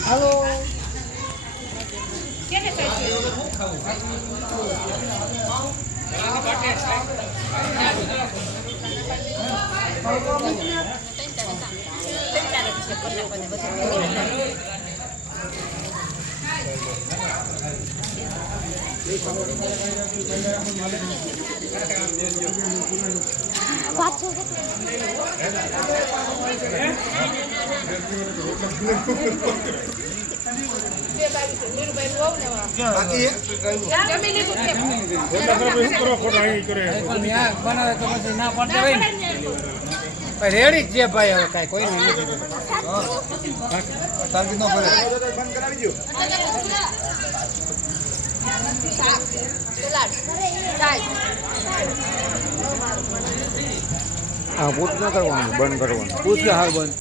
હાલો ready જ છે ભાઈ હવે કઈ કોઈ નહીં પૂછ ના કરવાનું બંધ કરવાનું પૂછ હાર બંધ